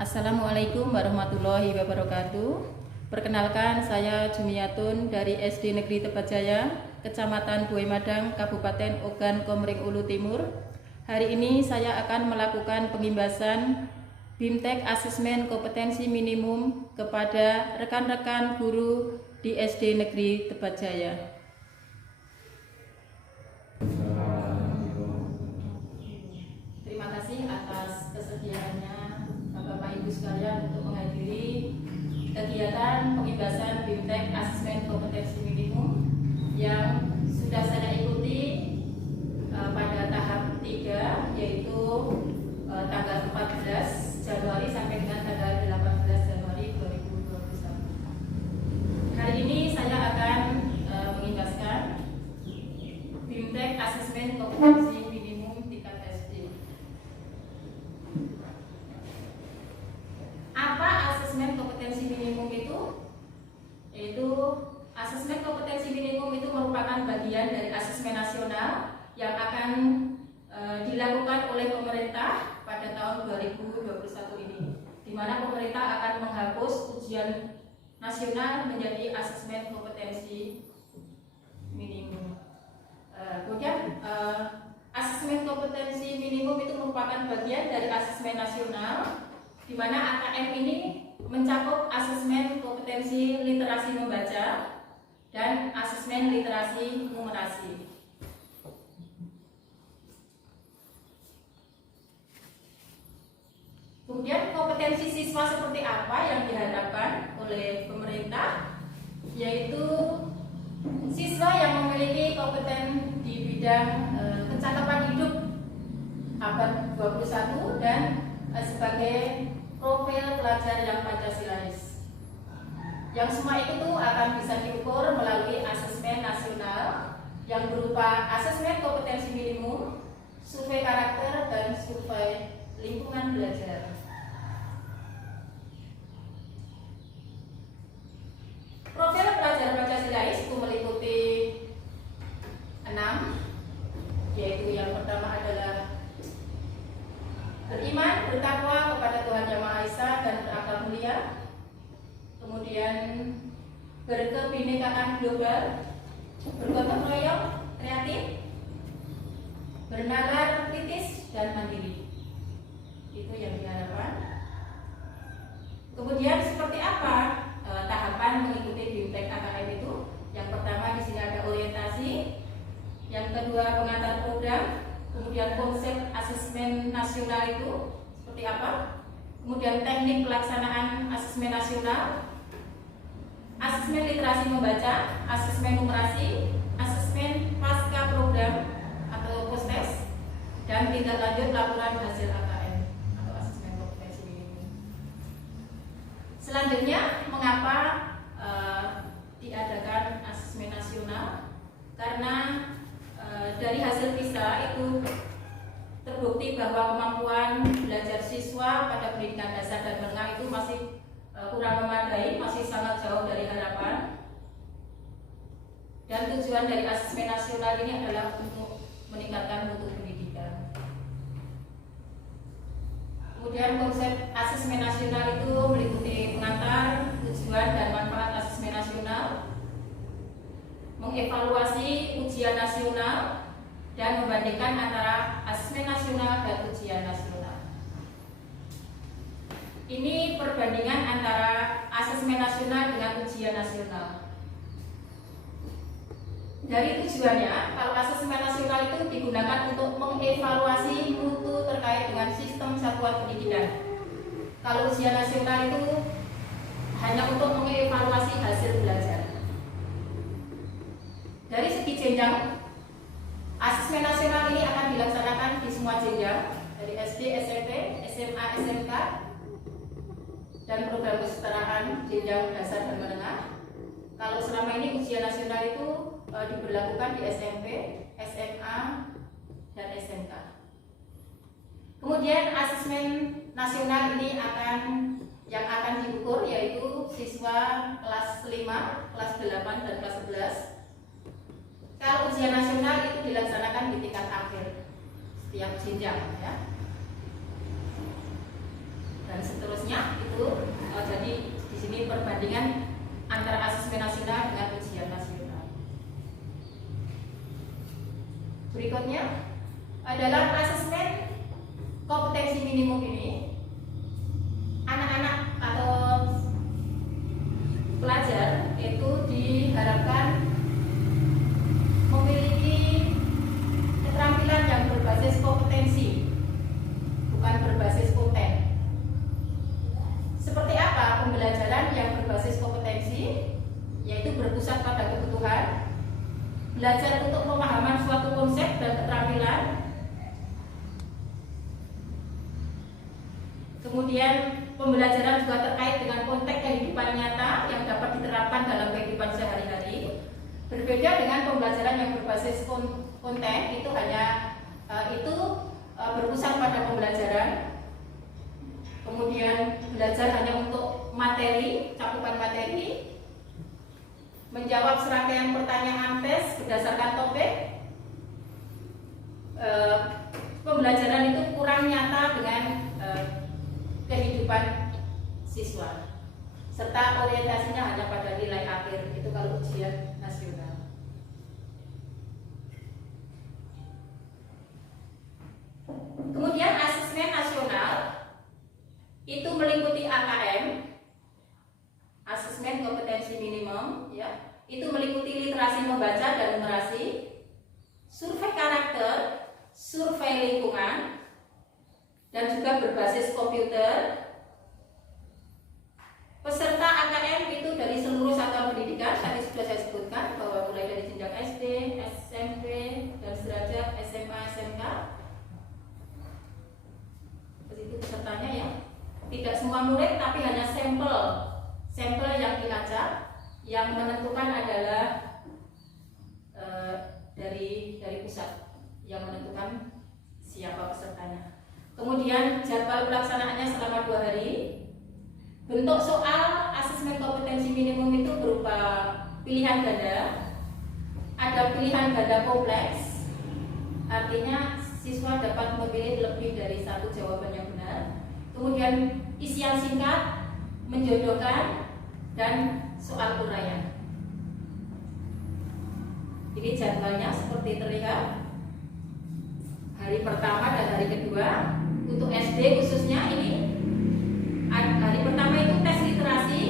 Assalamualaikum warahmatullahi wabarakatuh. Perkenalkan, saya Jumiatun dari SD Negeri Tepajaya, Kecamatan Buai Madang, Kabupaten Ogan Komering Ulu Timur. Hari ini saya akan melakukan pengimbasan BIMTEK Asesmen Kompetensi Minimum kepada rekan-rekan guru di SD Negeri Tepajaya. Terima kasih atas kesediaannya Bapak Ibu sekalian untuk menghadiri kegiatan pengimbasan BIMTEK Asesmen Kompetensi Minimum yang sudah saya ikuti pada tahap 3, yaitu tanggal 14 Januari sampai dengan tanggal 18 Januari 2021. Hari ini saya akan mengimbaskan BIMTEK Asesmen Kompetensi Minimum tingkat SD. Apa asesmen kompetensi minimum itu? Yaitu asesmen kompetensi minimum itu merupakan bagian dari asesmen nasional yang akan dilakukan oleh pemerintah pada tahun 2021 ini, di mana pemerintah akan menghapus ujian nasional menjadi asesmen kompetensi minimum. Kemudian asesmen kompetensi minimum itu merupakan bagian dari asesmen nasional, di mana AKM ini mencakup asesmen kompetensi literasi membaca dan asesmen literasi numerasi. Kemudian kompetensi siswa seperti apa yang diharapkan oleh pemerintah, yaitu siswa yang memiliki kompeten di bidang kecakapan hidup abad 21 dan sebagai profil pelajar yang Pancasilais. Yang semua itu akan bisa diukur melalui asesmen nasional yang berupa asesmen kompetensi minimum, survei karakter, dan survei lingkungan belajar. Profil pelajar Pancasilais itu meliputi 6, yaitu yang pertama adalah beriman, bertakwa kepada Tuhan Yang Maha Esa dan berakal mulia. Kemudian berkebinekaan global, bergotong royong, kreatif, bernalar kritis dan mandiri. Itu yang diharapkan. Kemudian seperti apa tahapan mengikuti BIMTEK AKM itu? Yang pertama di sini ada orientasi, yang kedua pengantar program, kemudian konsep asesmen nasional itu seperti apa, kemudian teknik pelaksanaan asesmen nasional, asesmen literasi membaca, asesmen numerasi, asesmen pasca program atau post-test, dan tindak lanjut laporan hasil AKM atau asesmen kompetensi minimum. Selanjutnya, mengapa diadakan asesmen nasional? Karena dari hasil PISA itu terbukti bahwa kemampuan belajar siswa pada pendidikan dasar dan menengah itu masih kurang memadai, masih sangat jauh dari harapan. Dan tujuan dari asesmen nasional ini adalah untuk meningkatkan mutu pendidikan. Kemudian konsep asesmen nasional itu meliputi pengantar, tujuan dan manfaat asesmen nasional, mengevaluasi ujian nasional, dan membandingkan antara asesmen nasional dan ujian nasional. Ini perbandingan antara asesmen nasional dengan ujian nasional. Dari tujuannya, kalau asesmen nasional itu digunakan untuk mengevaluasi mutu terkait dengan sistem satuan pendidikan. Kalau ujian nasional itu hanya untuk mengevaluasi hasil belajar. Dari segi jenjang, asesmen nasional ini akan dilaksanakan di semua jenjang, dari SD, SMP, SMA, SMK, dan program kesetaraan jenjang dasar dan menengah. Kalau selama ini ujian nasional itu diberlakukan di SMP, SMA, dan SMK. Kemudian asesmen nasional ini yang akan diukur yaitu siswa kelas 5, kelas 8, dan kelas 11. Kalau ujian nasional itu dilaksanakan di tingkat akhir setiap jenjang, ya. dan seterusnya itu. Jadi di sini perbandingan antara asesmen nasional dengan ujian nasional. Berikutnya adalah asesmen kompetensi minimum ini. Anak-anak atau pelajar itu diharapkan memiliki keterampilan yang berbasis kompetensi, bukan berbasis konten. Seperti apa pembelajaran yang berbasis kompetensi? Yaitu berpusat pada kebutuhan, belajar untuk pemahaman suatu konsep dan keterampilan, kemudian pembelajaran juga terkait dengan konteks kehidupan nyata yang dapat diterapkan dalam kehidupan sehari-hari. Berbeda dengan pembelajaran yang berbasis konten, itu hanya berpusat pada pembelajaran, kemudian belajar hanya untuk materi, cakupan materi, menjawab serangkaian pertanyaan tes berdasarkan topik. Pembelajaran itu kurang nyata dengan kehidupan siswa, serta orientasinya hanya pada nilai akhir. Itu kalau ujian nasional. Kemudian asesmen nasional itu meliputi AKM, asesmen kompetensi minimum, ya. Itu meliputi literasi membaca dan numerasi, survei karakter, survei lingkungan, dan juga berbasis komputer. Peserta AKM itu dari seluruh satuan pendidikan, tadi sudah saya sebutkan bahwa mulai dari jenjang SD, SMP, dan sederajat SMA, SMK. Itu pesertanya ya. Tidak semua murid, tapi hanya sampel yang dilacak. Yang menentukan adalah dari pusat yang menentukan siapa pesertanya. Kemudian jadwal pelaksanaannya selama 2 hari. Bentuk soal asesmen kompetensi minimum itu berupa pilihan ganda. Ada pilihan ganda kompleks, artinya siswa dapat memilih lebih dari satu jawaban yang benar. Kemudian isian singkat, menjodohkan, dan soal uraian. Ini jadwalnya seperti terlihat. Hari pertama dan hari kedua. Untuk SD khususnya ini, hari pertama itu tes literasi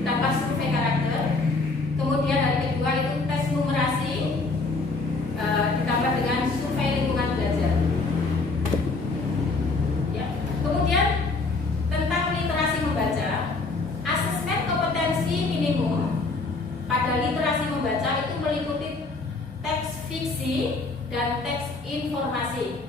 ditambah survei karakter. Kemudian hari kedua itu tes numerasi ditambah dengan survei lingkungan belajar. Ya. Kemudian tentang literasi membaca, asesmen kompetensi minimum pada literasi membaca itu meliputi teks fiksi dan teks informasi.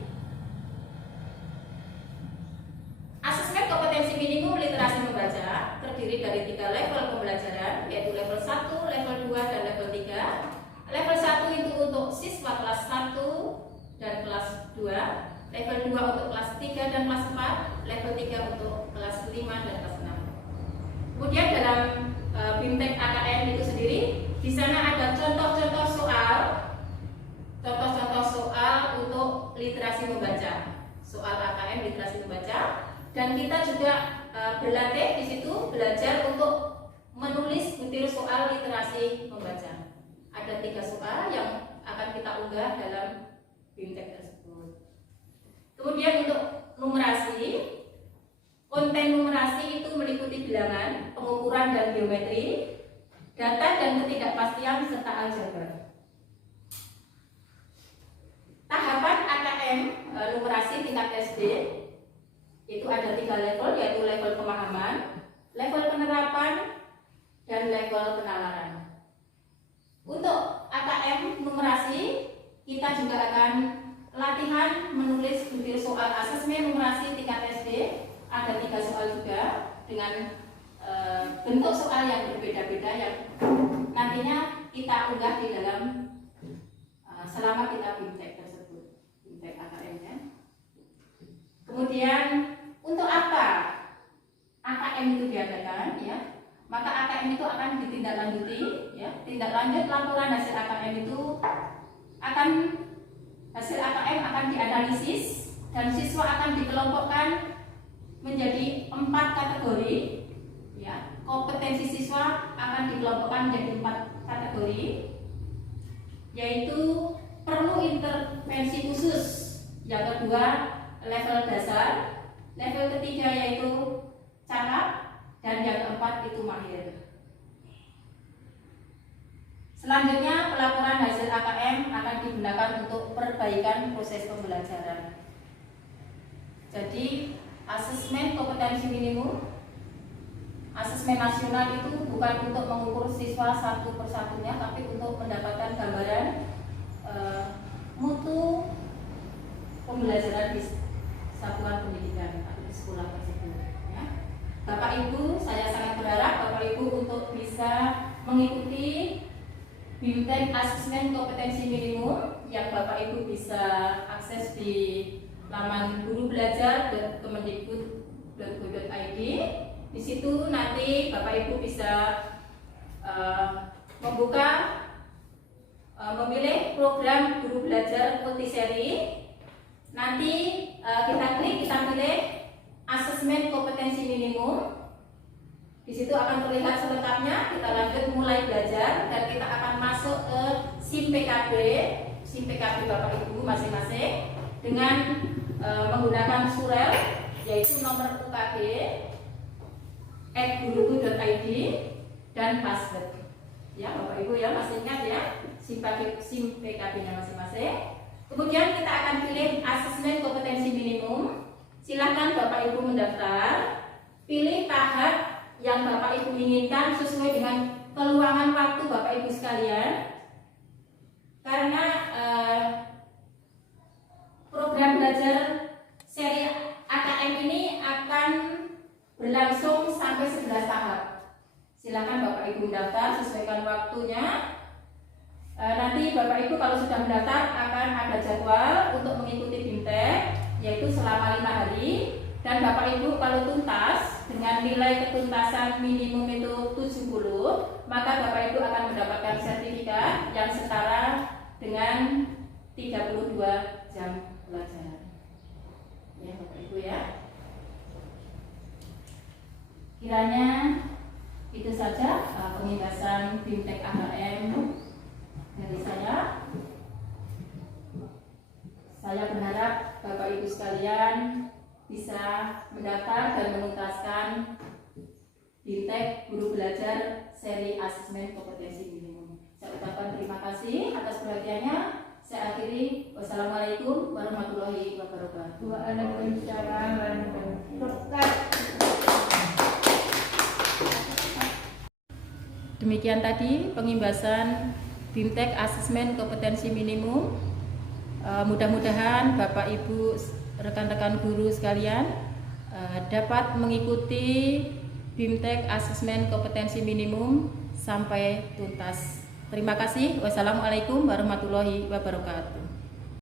Asesmen kompetensi minimum literasi membaca terdiri dari 3 level pembelajaran, yaitu level 1, level 2, dan level 3. Level 1 itu untuk siswa kelas 1 dan kelas 2, level 2 untuk kelas 3 dan kelas 4, level 3 untuk kelas 5 dan kelas 6. Kemudian dalam BIMTEK AKM itu sendiri, di sana ada contoh-contoh soal untuk literasi membaca, soal AKM literasi membaca. Dan kita juga berlatih di situ, belajar untuk menulis butir soal literasi membaca. Ada 3 soal yang akan kita unggah dalam BIMTEK tersebut. Kemudian untuk numerasi, konten numerasi itu meliputi bilangan, pengukuran dan geometri, data dan ketidakpastian serta aljabar. Tahapan AKM numerasi tingkat SD itu ada 3 level, yaitu level pemahaman, level penerapan, dan level penalaran. Untuk AKM numerasi, kita juga akan latihan menulis butir soal asesmen numerasi tingkat SD. Ada 3 soal juga dengan bentuk soal yang berbeda-beda yang nantinya kita unggah di dalam selama kita BIMTEK tersebut, BIMTEK AKM-nya. Kemudian untuk apa AKM itu diadakan, ya? Maka AKM itu akan ditindaklanjuti, ya. Tindak lanjut laporan hasil AKM itu hasil AKM akan dianalisis dan siswa akan dikelompokkan menjadi 4 kategori. Ya, kompetensi siswa akan dikelompokkan menjadi 4 kategori, yaitu perlu intervensi khusus. Yang kedua, level dasar. Level ketiga yaitu cakap, dan yang keempat itu mahir. Selanjutnya, pelaporan hasil AKM akan digunakan untuk perbaikan proses pembelajaran. Jadi, asesmen kompetensi minimum, asesmen nasional itu bukan untuk mengukur siswa satu persatunya, tapi untuk mendapatkan gambaran mutu pembelajaran di satuan pendidikan atau di sekolah tersebut. Ya. Bapak Ibu, saya sangat berharap Bapak Ibu untuk bisa mengikuti BIMTEK Asesmen Kompetensi Minimum yang Bapak Ibu bisa akses di laman gurubelajar.kemendikbud.go.id. Di situ nanti Bapak Ibu bisa memilih program guru belajar multiseri. Nanti kita klik, kita pilih asesmen kompetensi minimum. Di situ akan terlihat selengkapnya. Kita lanjut mulai belajar dan kita akan masuk ke SIM PKB Bapak Ibu masing-masing dengan menggunakan surel, yaitu nomor UKG @guruku.id dan password. Ya Bapak Ibu ya, masih ingat ya SIM PKB-nya masing-masing. Kemudian kita akan pilih asesmen kompetensi minimum. Silahkan Bapak Ibu mendaftar, pilih tahap yang Bapak Ibu inginkan sesuai dengan keluangan waktu Bapak Ibu sekalian. Karena program belajar seri AKM ini akan berlangsung sampai 11 tahap. Silakan Bapak Ibu mendaftar, sesuaikan waktunya. Nanti Bapak Ibu kalau sudah mendaftar akan ada jadwal untuk mengikuti BIMTEK, yaitu selama 5 hari. Dan Bapak Ibu kalau tuntas dengan nilai ketuntasan minimum itu 70, maka Bapak Ibu akan mendapatkan sertifikat yang setara dengan 32 jam pelajaran. Ya Bapak Ibu ya. Kiranya itu saja penjelasan BIMTEK AKM dari saya. Saya berharap Bapak Ibu sekalian bisa mendaftar dan menuntaskan BIMTEK Guru Belajar seri asesmen kompetensi minimum. Saya ucapkan terima kasih atas perhatiannya. Saya akhiri. Wassalamualaikum warahmatullahi wabarakatuh. Waalaikumsalam warahmatullahi wabarakatuh. Demikian tadi pengimbasan BIMTEK Asesmen Kompetensi Minimum. Mudah-mudahan Bapak Ibu rekan-rekan guru sekalian dapat mengikuti BIMTEK Asesmen Kompetensi Minimum sampai tuntas. Terima kasih. Wassalamualaikum warahmatullahi wabarakatuh.